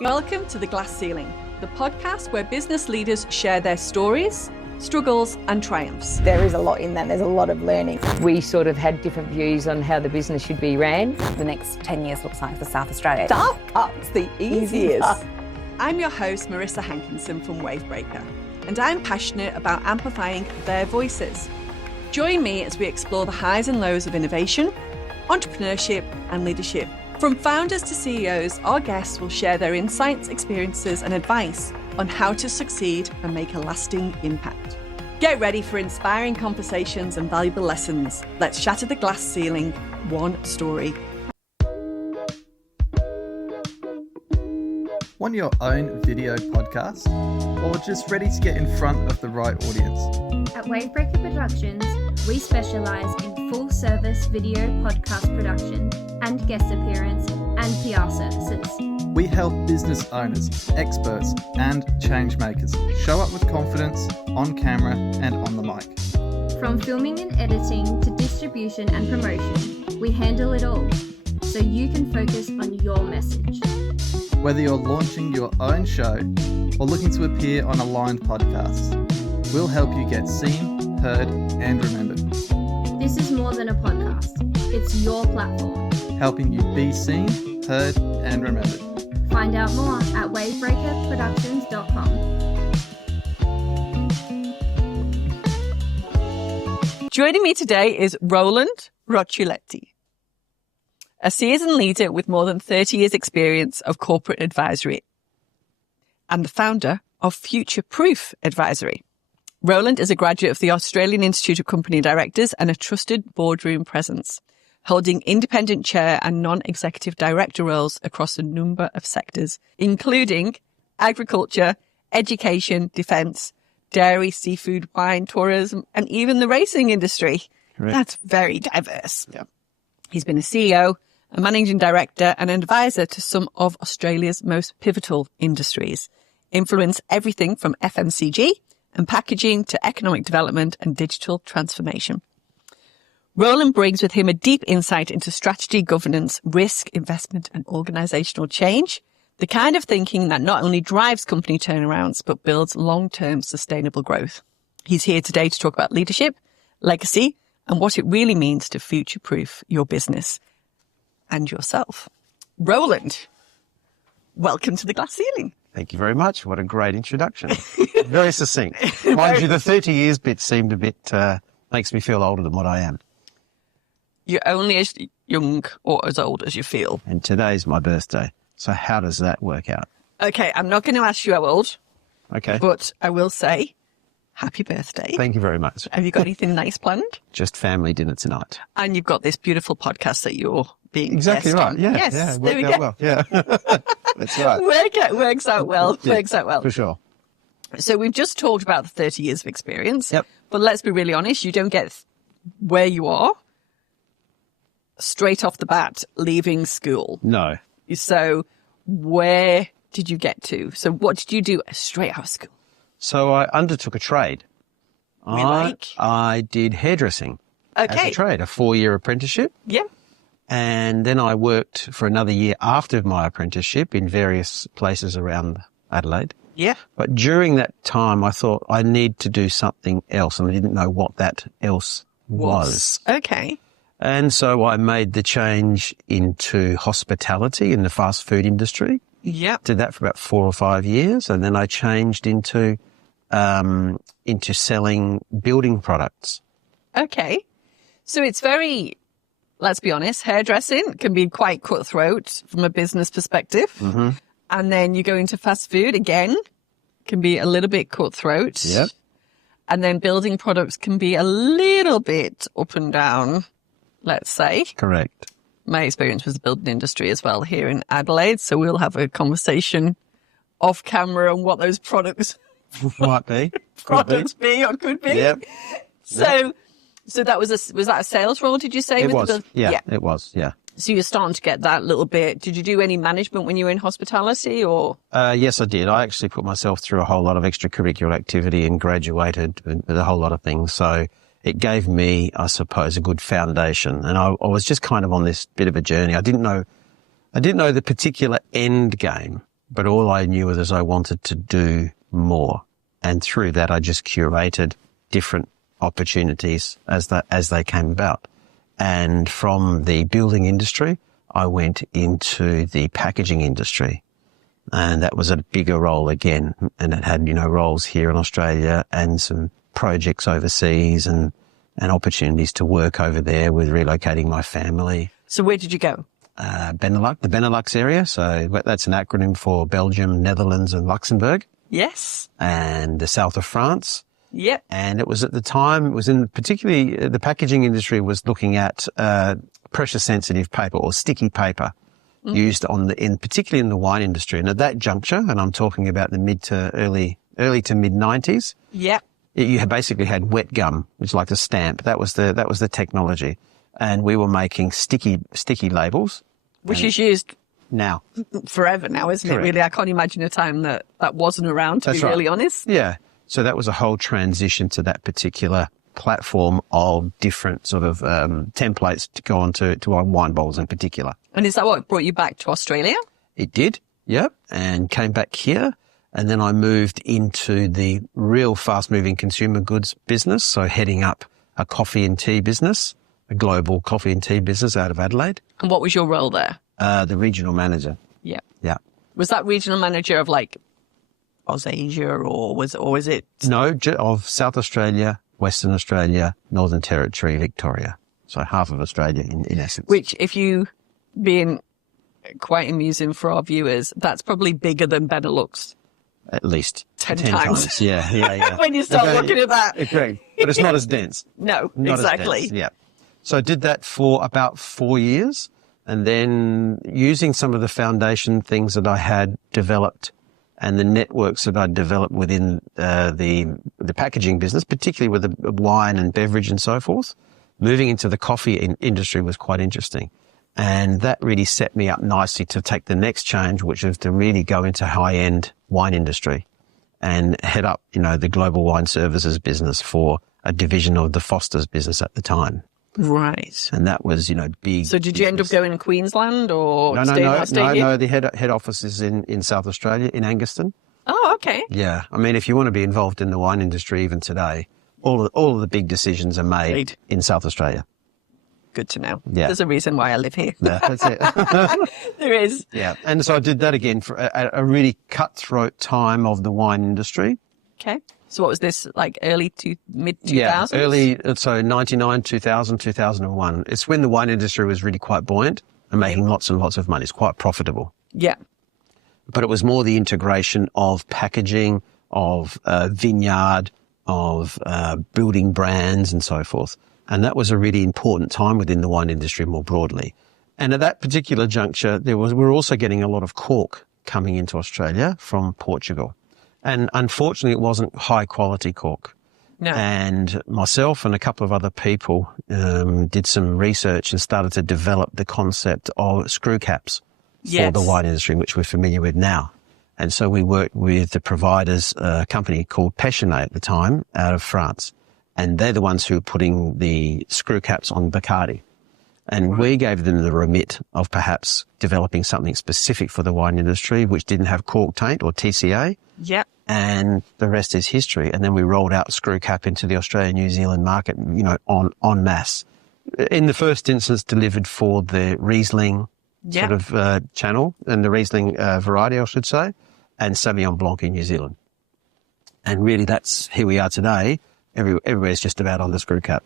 Welcome to The Glass Ceiling, the podcast where business leaders share their stories, struggles and triumphs. There is a lot in that. There's a lot of learning. We sort of had different views on how the business should be ran. The next 10 years looks like for South Australia. Startup's the easiest. I'm your host, Marissa Hankinson from Wavebreaker, and I'm passionate about amplifying their voices. Join me as we explore the highs and lows of innovation, entrepreneurship and leadership. From founders to CEOs, our guests will share their insights, experiences and advice on how to succeed and make a lasting impact. Get ready for inspiring conversations and valuable lessons. Let's shatter the glass ceiling, one story. Want your own video podcast? Or just ready to get in front of the right audience? At Wavebreaker Productions, we specialise in full-service video podcast production and guest appearance and PR services. We help business owners, experts, and change makers show up with confidence on camera and on the mic. From filming and editing to distribution and promotion, we handle it all, so you can focus on your message. Whether you're launching your own show or looking to appear on aligned podcasts, we'll help you get seen, heard, and remembered. This is more than a podcast. It's your platform. Helping you be seen, heard, and remembered. Find out more at wavebreakerproductions.com. Joining me today is Roland Roccioletti, a seasoned leader with more than 30 years experience of corporate advisory and the founder of Future Proof Advisory. Roland is a graduate of the Australian Institute of Company Directors and a trusted boardroom presence, holding independent chair and non-executive director roles across a number of sectors, including agriculture, education, defence, dairy, seafood, wine, tourism, and even the racing industry. Correct. That's very diverse. Yeah. He's been a CEO, a managing director and an advisor to some of Australia's most pivotal industries, influenced everything from FMCG and packaging to economic development and digital transformation. Roland brings with him a deep insight into strategy, governance, risk, investment and organisational change, the kind of thinking that not only drives company turnarounds, but builds long-term sustainable growth. He's here today to talk about leadership, legacy, and what it really means to future-proof your business and yourself. Roland, welcome to the Glass Ceiling. Thank you very much. What a great introduction. Very succinct. Mind you, the 30 years bit seemed a bit, makes me feel older than what I am. You're only as young or as old as you feel. And today's my birthday. So how does that work out? Okay, I'm not going to ask you how old. Okay. But I will say, happy birthday. Thank you very much. Have you got anything nice planned? Just family dinner tonight. And you've got this beautiful podcast that you're being Exactly guest right. on. Yeah. Yes, Yeah. there we Worked go. out well. Yeah. That's right. Works out well. Yeah, Works out well. For sure. So we've just talked about the 30 years of experience. Yep. But let's be really honest, you don't get where you are straight off the bat leaving school. No. So where did you get to? So what did you do straight out of school? So I undertook a trade. I did hairdressing as Okay. a trade, a 4-year apprenticeship. Yeah. And then I worked for another year after my apprenticeship in various places around Adelaide. Yeah. But during that time, I thought I need to do something else, and I didn't know what that else was. Okay. And so I made the change into hospitality in the fast food industry. Yep. Did that for about 4 or 5 years, and then I changed into selling building products. Okay. So it's very, let's be honest, hairdressing can be quite cutthroat from a business perspective. Mm-hmm. And then you go into fast food again, can be a little bit cutthroat. Yep. And then building products can be a little bit up and down, let's say. Correct. My experience was the building industry as well here in Adelaide. So we'll have a conversation off camera on what those products Might be. be or could be. Yep. So that was that a sales role, did you say? It with was. The Yeah, it was. Yeah. So you're starting to get that little bit. Did you do any management when you were in hospitality or? Yes, I did. I actually put myself through a whole lot of extracurricular activity and graduated with a whole lot of things. So it gave me, I suppose, a good foundation. And I was just kind of on this bit of a journey. I didn't know the particular end game, but all I knew was I wanted to do more. And through that, I just curated different opportunities as they came about. And from the building industry, I went into the packaging industry. And that was a bigger role again. And it had, roles here in Australia and some projects overseas and opportunities to work over there with relocating my family. So where did you go? The Benelux area. So that's an acronym for Belgium, Netherlands and Luxembourg. Yes. And the south of France. Yep. And it was at the time, particularly the packaging industry was looking at pressure sensitive paper or sticky paper used particularly in the wine industry. And at that juncture, and I'm talking about the early to mid 90s. Yep. You basically had wet gum, which is like a stamp. That was the technology. And we were making sticky labels. Which is used now. Forever now, isn't Correct. it, really? I can't imagine a time that wasn't around, to be really honest. Yeah. So that was a whole transition to that particular platform of different sort of templates to go on to our wine bowls in particular. And is that what brought you back to Australia? It did, yep, and came back here. And then I moved into the real fast-moving consumer goods business, so heading up a coffee and tea business, a global coffee and tea business out of Adelaide. And what was your role there? The regional manager. Yeah. Yeah. Was that regional manager of like Austrasia or was it? No, of South Australia, Western Australia, Northern Territory, Victoria. So half of Australia in essence. Which, if you being quite amusing for our viewers, that's probably bigger than Benelux. At least 10 times. Yeah. When you start looking at that. Correct. But it's not as dense. No, Not exactly. as dense, yeah. So I did that for about 4 years. And then using some of the foundation things that I had developed and the networks that I'd developed within the packaging business, particularly with the wine and beverage and so forth, moving into the coffee industry was quite interesting. And that really set me up nicely to take the next change, which was to really go into high-end wine industry and head up, the global wine services business for a division of the Foster's business at the time. Right. And that was, big. So did you end up going to Queensland or No. The head office is in South Australia, in Angaston. Oh, okay. Yeah. I mean, if you want to be involved in the wine industry even today, all of the big decisions are made in South Australia. Good to know. Yeah. There's a reason why I live here. Yeah, that's it. There is. Yeah. And so I did that again for a really cutthroat time of the wine industry. Okay. So what was this, like early to mid 2000s? Yeah, early, so 99, 2000, 2001. It's when the wine industry was really quite buoyant and making lots and lots of money. It's quite profitable. Yeah. But it was more the integration of packaging, of vineyard, of building brands and so forth. And that was a really important time within the wine industry more broadly. And at that particular juncture, we were also getting a lot of cork coming into Australia from Portugal. And unfortunately, it wasn't high quality cork. No. And myself and a couple of other people did some research and started to develop the concept of screw caps for the wine industry, which we're familiar with now. And so we worked with the providers, a company called Péchenet at the time out of France. And they're the ones who were putting the screw caps on Bacardi. And we gave them the remit of perhaps developing something specific for the wine industry, which didn't have cork taint or TCA. Yep. And the rest is history. And then we rolled out screw cap into the Australia-New Zealand market, en masse. In the first instance, delivered for the Riesling sort of channel and the Riesling variety, I should say, and Sauvignon Blanc in New Zealand. And really, that's here we are today. Everywhere's just about on the screw cap.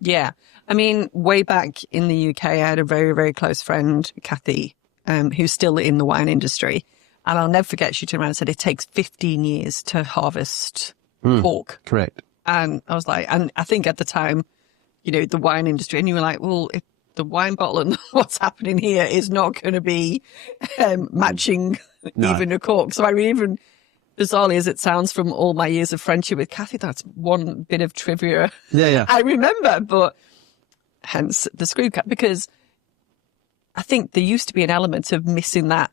Yeah. I mean, way back in the UK, I had a very, very close friend, Kathy, who's still in the wine industry. And I'll never forget, she turned around and said, it takes 15 years to harvest cork. Correct. And I was like, and I think at the time, the wine industry, and you were like, well, if the wine bottle and what's happening here is not going to be matching even a cork. So I mean, even bizarrely as it sounds from all my years of friendship with Kathy, that's one bit of trivia I remember, but hence the screw cap, because I think there used to be an element of missing that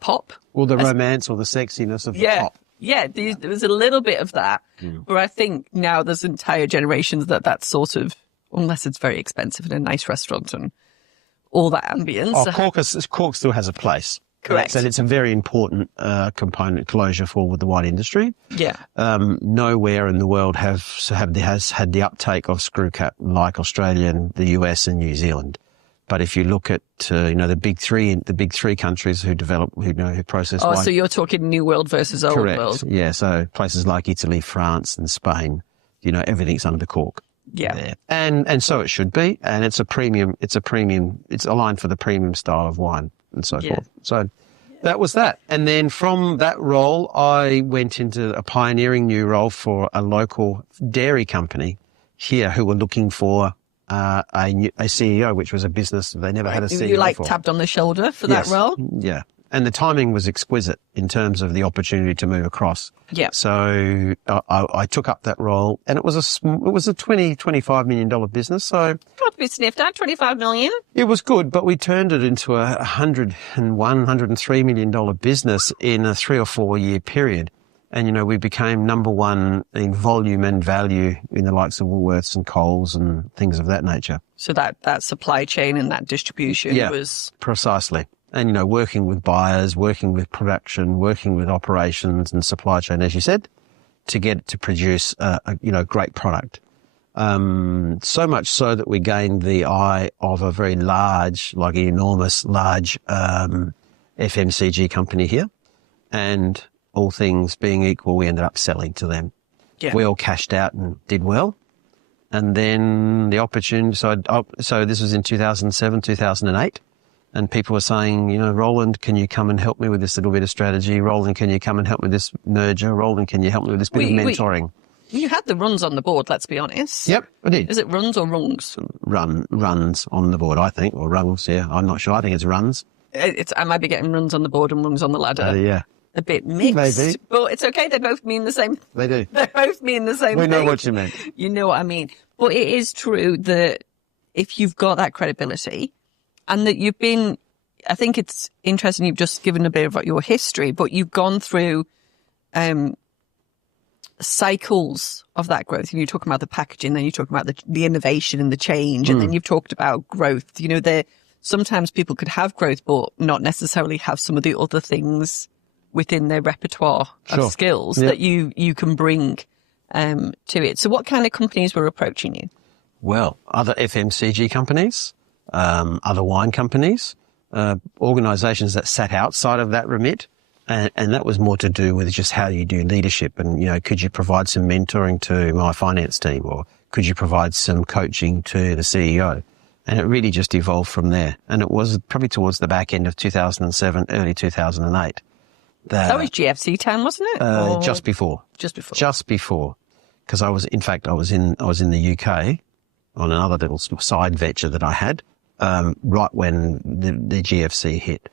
pop. Well, the romance or the sexiness of the pop. Yeah, there was a little bit of that, but I think now there's entire generations that's sort of, unless it's very expensive in a nice restaurant and all that ambience. Oh, cork still has a place. Correct. And it's a very important component closure for the wine industry. Yeah. Nowhere in the world has had the uptake of screw cap like Australia and the US and New Zealand. But if you look at the big three countries who process wine. Oh, so you're talking New World versus Old Correct. World. Yeah. So places like Italy, France, and Spain, everything's under cork. Yeah. There. And so it should be. And it's aligned for the premium style of wine and so forth. So that was that. And then from that role, I went into a pioneering new role for a local dairy company here who were looking for a CEO, which was a business. They never had a CEO You before. tapped on the shoulder for that role? Yeah. And the timing was exquisite in terms of the opportunity to move across. Yeah. So I took up that role, and it was a $25 million business. So Not to be sniffed at, 25 million. it was good, but we turned it into a $103 million business in a 3 or 4 year period. And, we became number one in volume and value in the likes of Woolworths and Coles and things of that nature. So that supply chain and that distribution was... Precisely. And, working with buyers, working with production, working with operations and supply chain, as you said, to get it to produce a great product. So much so that we gained the eye of a very large, enormous, large FMCG company here. And all things being equal, we ended up selling to them. Yeah. We all cashed out and did well. And then the opportunity, so this was in 2007, 2008. And people were saying, Roland, can you come and help me with this little bit of strategy? Roland, can you come and help me with this merger? Roland, can you help me with this bit of mentoring? You had the runs on the board, let's be honest. Yep, I did. Is it runs or rungs? Runs on the board, I think, or rungs, yeah. I'm not sure. I think it's runs. I might be getting runs on the board and rungs on the ladder. Yeah. A bit mixed. Maybe. But it's okay. They both mean the same. They do. They both mean the same thing. We know what you mean. You know what I mean. But it is true that if you've got that credibility and that you've been, I think it's interesting, you've just given a bit of your history, but you've gone through cycles of that growth. And you're talking about the packaging, then you're talking about the innovation and the change, and then you've talked about growth. Sometimes people could have growth, but not necessarily have some of the other things within their repertoire of skills that you can bring to it. So what kind of companies were approaching you? Well, other FMCG companies, other wine companies, organisations that sat outside of that remit. And that was more to do with just how you do leadership. And, could you provide some mentoring to my finance team, or could you provide some coaching to the CEO? And it really just evolved from there. And it was probably towards the back end of 2007, early 2008. That was GFC time, wasn't it? Just before. Just before. Because I was in the UK on another little side venture that I had, right when the GFC hit.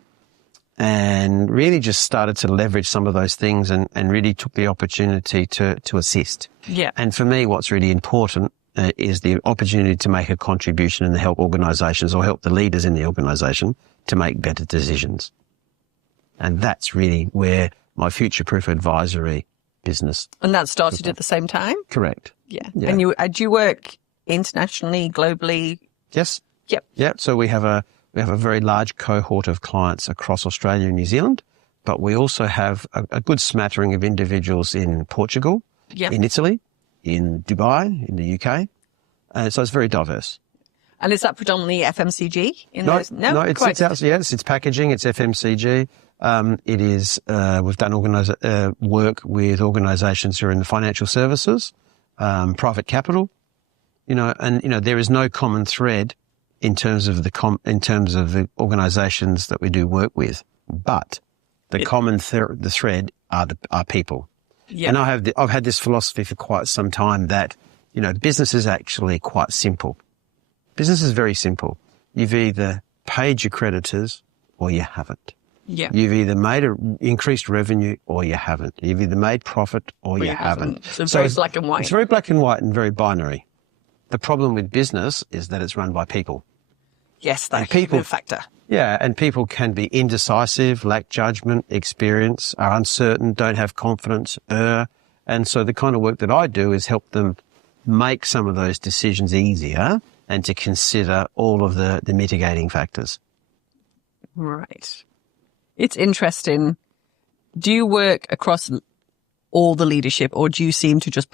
And really just started to leverage some of those things and really took the opportunity to assist. Yeah. And for me, what's really important is the opportunity to make a contribution and help organisations or help the leaders in the organisation to make better decisions. And that's really where my future-proof advisory business. And that started at the same time? Correct. Yeah. And do you work internationally, globally? Yes. Yep. Yeah. So we have a very large cohort of clients across Australia and New Zealand, but we also have a good smattering of individuals in Portugal, in Italy, in Dubai, in the UK. So it's very diverse. And is that predominantly FMCG? No, it's packaging, it's FMCG. It is, we've done work with organisations who are in the financial services, private capital, there is no common thread in terms of the organisations that we do work with, but the common thread are people. Yeah. And I've had this philosophy for quite some time that, business is actually quite simple. Business is very simple. You've either paid your creditors or you haven't. Yeah. You've either made increased revenue or you haven't. You've either made profit or you haven't. So it's very black and white. It's very black and white and very binary. The problem with business is that it's run by people. Yes, that can be a factor. Yeah, and people can be indecisive, lack judgment, experience, are uncertain, don't have confidence, and so the kind of work that I do is help them make some of those decisions easier and to consider all of the mitigating factors. Right. It's interesting. Do you work across all the leadership, or do you seem to just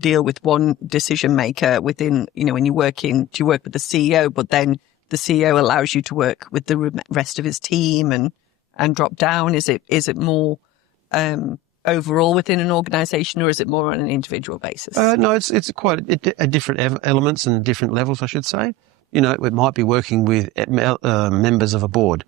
deal with one decision maker within, when you're working, do you work with the CEO, but then the CEO allows you to work with the rest of his team and drop down? Is it more overall within an organization, or is it more on an individual basis? No, it's quite a different elements and different levels, I should say. It might be working with members of a board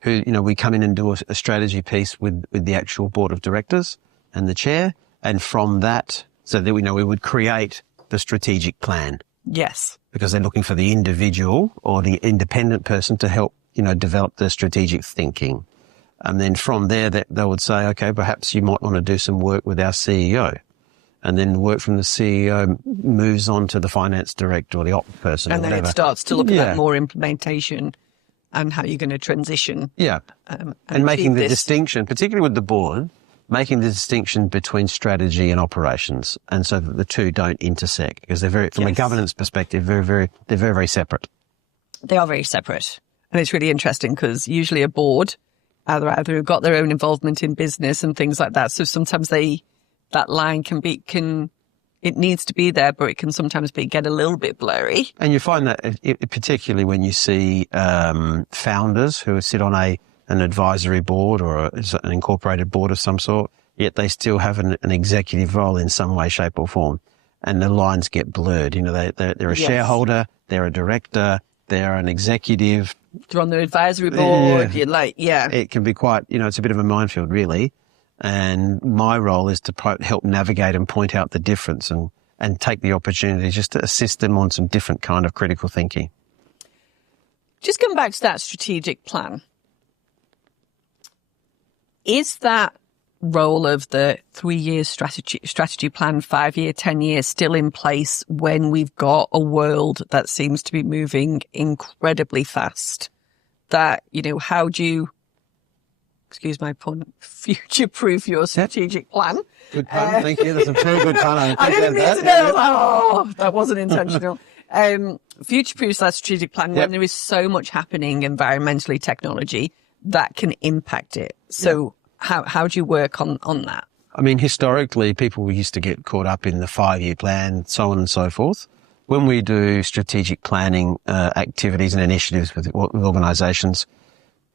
who, we come in and do a strategy piece with the actual board of directors and the chair. And from that, so that we would create the strategic plan. Yes. Because they're looking for the individual or the independent person to help, develop the strategic thinking. And then from there, they would say, okay, perhaps you might want to do some work with our CEO. And then work from the CEO moves on to the finance director or the ops person. And or then whatever. it starts to look at that more implementation and how you're going to transition. Yeah. And making the distinction, particularly with the board, making the distinction between strategy and operations. And so that the two don't intersect, because they're from a governance perspective, they're very separate. They are very separate. And it's really interesting because usually a board either have got their own involvement in business and things like that. So sometimes that line it needs to be there, but it can sometimes get a little bit blurry. And you find that particularly when you see founders who sit on an advisory board or an incorporated board of some sort, yet they still have an executive role in some way, shape or form. And the lines get blurred. They're a shareholder, they're a director, they're an executive. They're on the advisory board. Yeah. It can be quite, it's a bit of a minefield, really. And my role is to help navigate and point out the difference and take the opportunity just to assist them on some different kind of critical thinking. Just come back to that strategic plan. Is that role of the 3-year strategy plan, 5-year, 10-year still in place when we've got a world that seems to be moving incredibly fast? That, how do you, excuse my pun, future-proof your strategic plan? Good pun, thank you. That's a very good pun. I didn't mean to know. That wasn't intentional. Future-proof that strategic plan when there is so much happening environmentally, technology, that can impact it. So how do you work on that? I mean, historically, people used to get caught up in the 5-year plan, so on and so forth. When we do strategic planning activities and initiatives with organisations,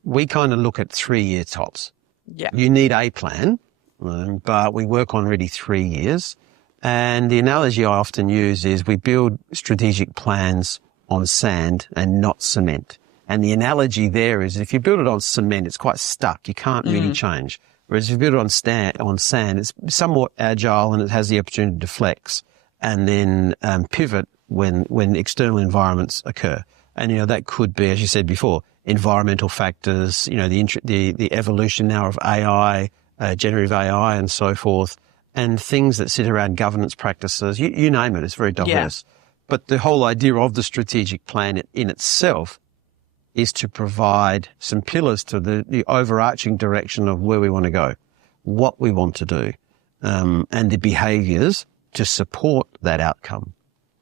we kind of look at 3-year tops. Yeah. You need a plan, but we work on really 3 years. And the analogy I often use is we build strategic plans on sand and not cement. And the analogy there is if you build it on cement, it's quite stuck. You can't really change. Whereas if you build it on sand, it's somewhat agile and it has the opportunity to flex and then pivot when external environments occur. And, that could be, as you said before, environmental factors, the evolution now of AI, generative AI and so forth, and things that sit around governance practices. You name it, it's very diverse. Yeah. But the whole idea of the strategic plan in itself is to provide some pillars to the overarching direction of where we want to go, what we want to do, and the behaviours to support that outcome.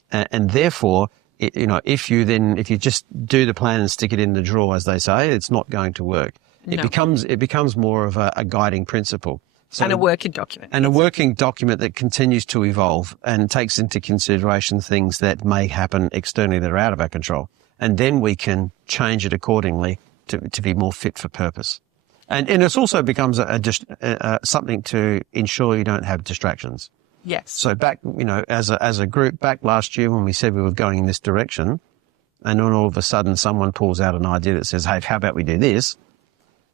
And therefore, if you just do the plan and stick it in the drawer, as they say, it's not going to work. No. It becomes more of a guiding principle. So, and a working document. And a working document that continues to evolve and takes into consideration things that may happen externally that are out of our control. And then we can change it accordingly to be more fit for purpose. And it also becomes something to ensure you don't have distractions. Yes. So back, as a group, back last year when we said we were going in this direction, and then all of a sudden someone pulls out an idea that says, hey, how about we do this?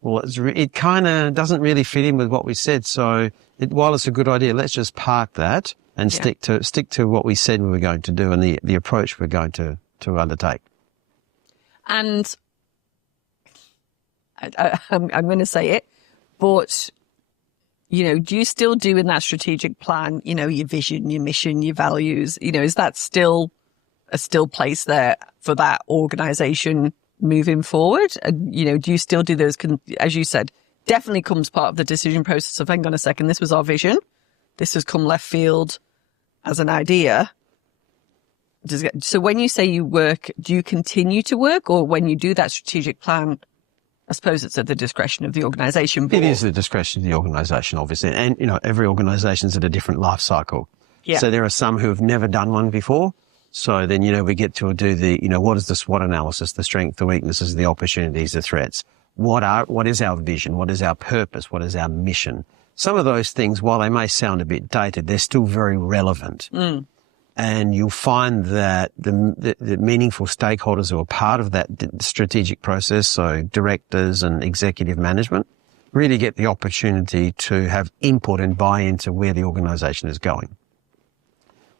Well, it kind of doesn't really fit in with what we said. So while it's a good idea, let's just park that and stick to what we said we were going to do and the approach we're going to undertake. And I'm going to say it, but, do you still do in that strategic plan, your vision, your mission, your values, is that still place there for that organization moving forward? And, do you still do those, as you said, definitely comes part of the decision process of, hang on a second, this was our vision. This has come left field as an idea. So when you say you work, do you continue to work, or when you do that strategic plan I suppose it's at the discretion of the organisation. It is the discretion of the organisation, obviously. And, every organisation's at a different life cycle. Yeah. So there are some who have never done one before. So then, we get to do the, what is the SWOT analysis, the strengths, the weaknesses, the opportunities, the threats. What is our vision? What is our purpose? What is our mission? Some of those things, while they may sound a bit dated, they're still very relevant. And you'll find that the meaningful stakeholders who are part of that strategic process, so directors and executive management, really get the opportunity to have input and buy into where the organisation is going.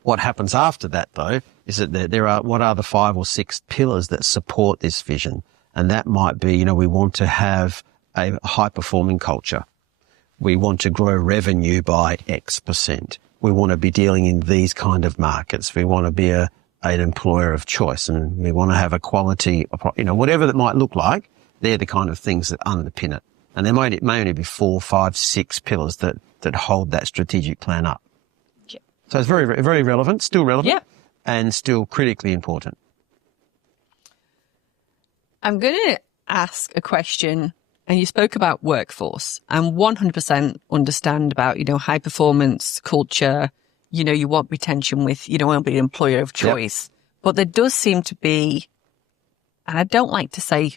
What happens after that, though, is that what are the 5 or 6 pillars that support this vision? And that might be, we want to have a high-performing culture. We want to grow revenue by X%. We want to be dealing in these kind of markets. We want to be an employer of choice, and we want to have a quality, whatever that might look like. They're the kind of things that underpin it. And there may only be 4, 5, 6 pillars that hold that strategic plan up. Yeah. So it's very, very relevant, still relevant, Yeah. and still critically important. I'm going to ask a question, and you spoke about workforce, and 100% understand about, high performance culture. You want retention with, you don't want to be an employer of choice. Yep. But there does seem to be, and I don't like to say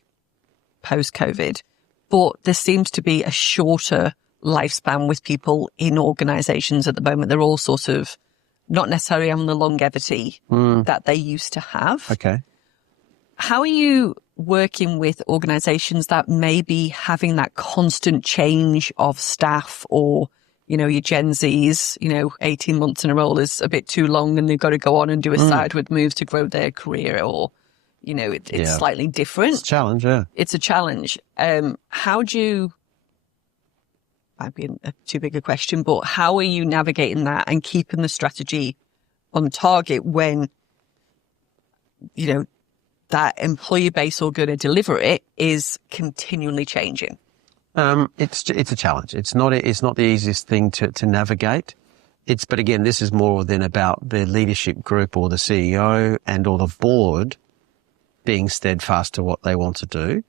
post-COVID, but there seems to be a shorter lifespan with people in organizations at the moment. They're all sort of not necessarily on the longevity that they used to have. Okay. How are you working with organizations that may be having that constant change of staff, or, your Gen Zs, 18 months in a role is a bit too long and they've got to go on and do a sideward move to grow their career, or, it's slightly different. It's a challenge, yeah. It's a challenge. How do you, might be too big a question, but how are you navigating that and keeping the strategy on target when, that employee base or going to deliver it is continually changing? It's a challenge. It's not the easiest thing to navigate. But again, this is more than about the leadership group or the CEO and or the board being steadfast to what they want to do.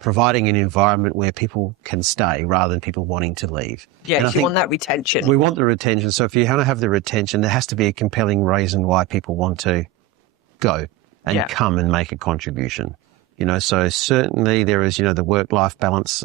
Providing an environment where people can stay rather than people wanting to leave. Yeah, you want that retention. We want the retention. So if you want to have the retention, there has to be a compelling reason why people want to go and come and make a contribution. So certainly there is, the work-life balance,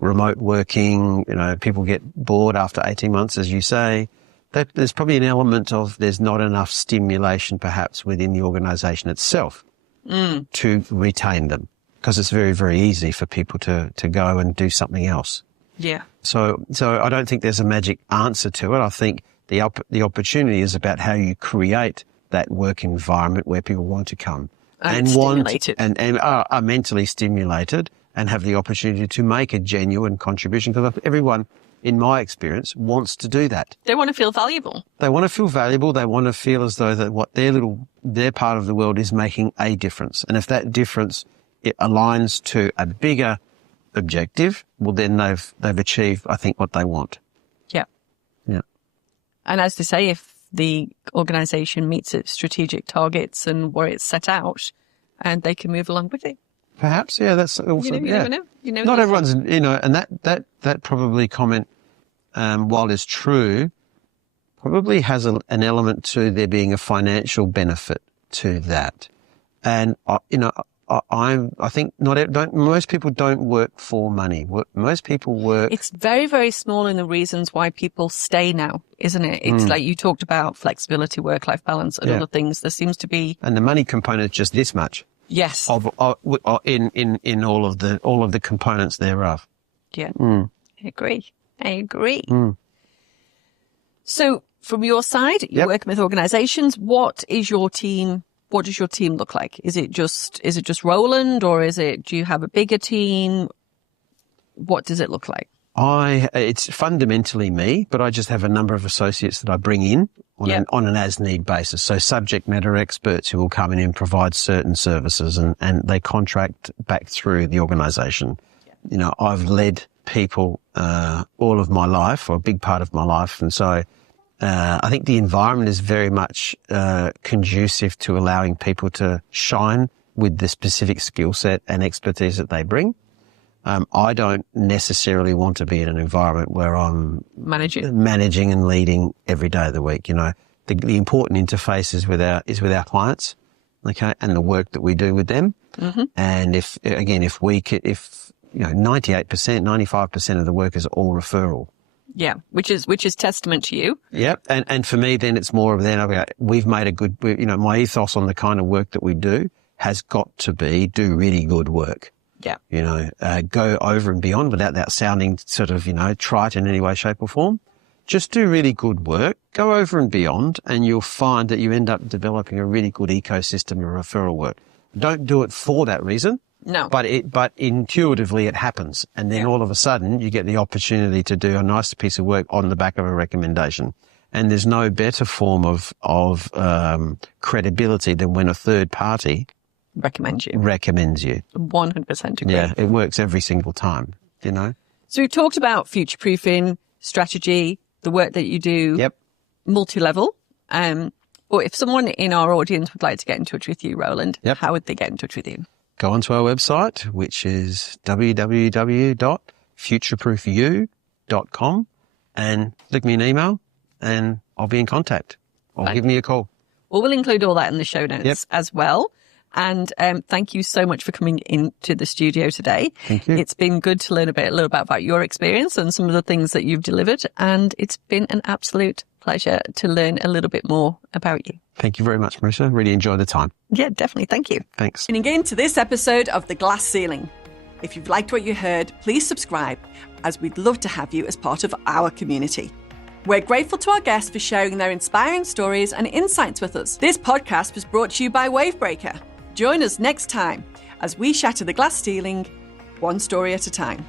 remote working, people get bored after 18 months, as you say. There's probably an element of there's not enough stimulation perhaps within the organisation itself to retain them, because it's very, very easy for people to go and do something else. Yeah. So I don't think there's a magic answer to it. I think the opportunity is about how you create that work environment where people want to come and are mentally stimulated and have the opportunity to make a genuine contribution. Because everyone, in my experience, wants to do that. They want to feel valuable. They want to feel valuable. They want to feel as though that what their part of the world is making a difference. And if that difference it aligns to a bigger objective, well, then they've achieved, I think, what they want. Yeah. Yeah. And as they say, if the organisation meets its strategic targets and where it's set out, and they can move along with it. Perhaps, yeah, that's also, you never know. Not everyone's, and that probably comment, while is true, probably has an element to there being a financial benefit to that. And, I think most people don't work for money. Most people work. It's very, very small in the reasons why people stay now, isn't it? It's like you talked about flexibility, work-life balance and other things. There seems to be. And the money component is just this much. Yes. In all of the components thereof. Yeah. I agree. So from your side, you're working with organizations. What does your team look like? Is it just Roland, or do you have a bigger team? What does it look like? It's fundamentally me, but I just have a number of associates that I bring in on an as-need basis. So subject matter experts who will come in and provide certain services, and they contract back through the organisation. Yeah. I've led people all of my life, or a big part of my life, and so I think the environment is very much conducive to allowing people to shine with the specific skill set and expertise that they bring. I don't necessarily want to be in an environment where I'm managing and leading every day of the week. You know, the important interface is with our clients, okay, and the work that we do with them. Mm-hmm. And if 98%, 95% of the work is all referral. Yeah, which is testament to you. Yep. And for me, then it's more of we've made my ethos on the kind of work that we do has got to be do really good work. Yeah. You know, go over and beyond without that sounding sort of, trite in any way, shape or form. Just do really good work, go over and beyond, and you'll find that you end up developing a really good ecosystem of referral work. Don't do it for that reason. No. But intuitively it happens. And then all of a sudden you get the opportunity to do a nice piece of work on the back of a recommendation. And there's no better form of credibility than when a third party recommends you. 100% agree. Yeah, it works every single time, So we've talked about future-proofing, strategy, the work that you do, Yep. multi-level. Or if someone in our audience would like to get in touch with you, Roland, Yep. how would they get in touch with you? Go onto our website, which is www.futureproofyou.com, and leave me an email and I'll be in contact. Or give me a call. Well, we'll include all that in the show notes as well. And thank you so much for coming into the studio today. Thank you. It's been good to learn a little bit about your experience and some of the things that you've delivered. And it's been an absolute pleasure to learn a little bit more about you. Thank you very much, Marissa. Really enjoyed the time. Yeah, definitely. Thank you. Thanks. Tuning in to this episode of The Glass Ceiling. If you've liked what you heard, please subscribe, as we'd love to have you as part of our community. We're grateful to our guests for sharing their inspiring stories and insights with us. This podcast was brought to you by Wavebreaker. Join us next time as we shatter the glass ceiling, one story at a time.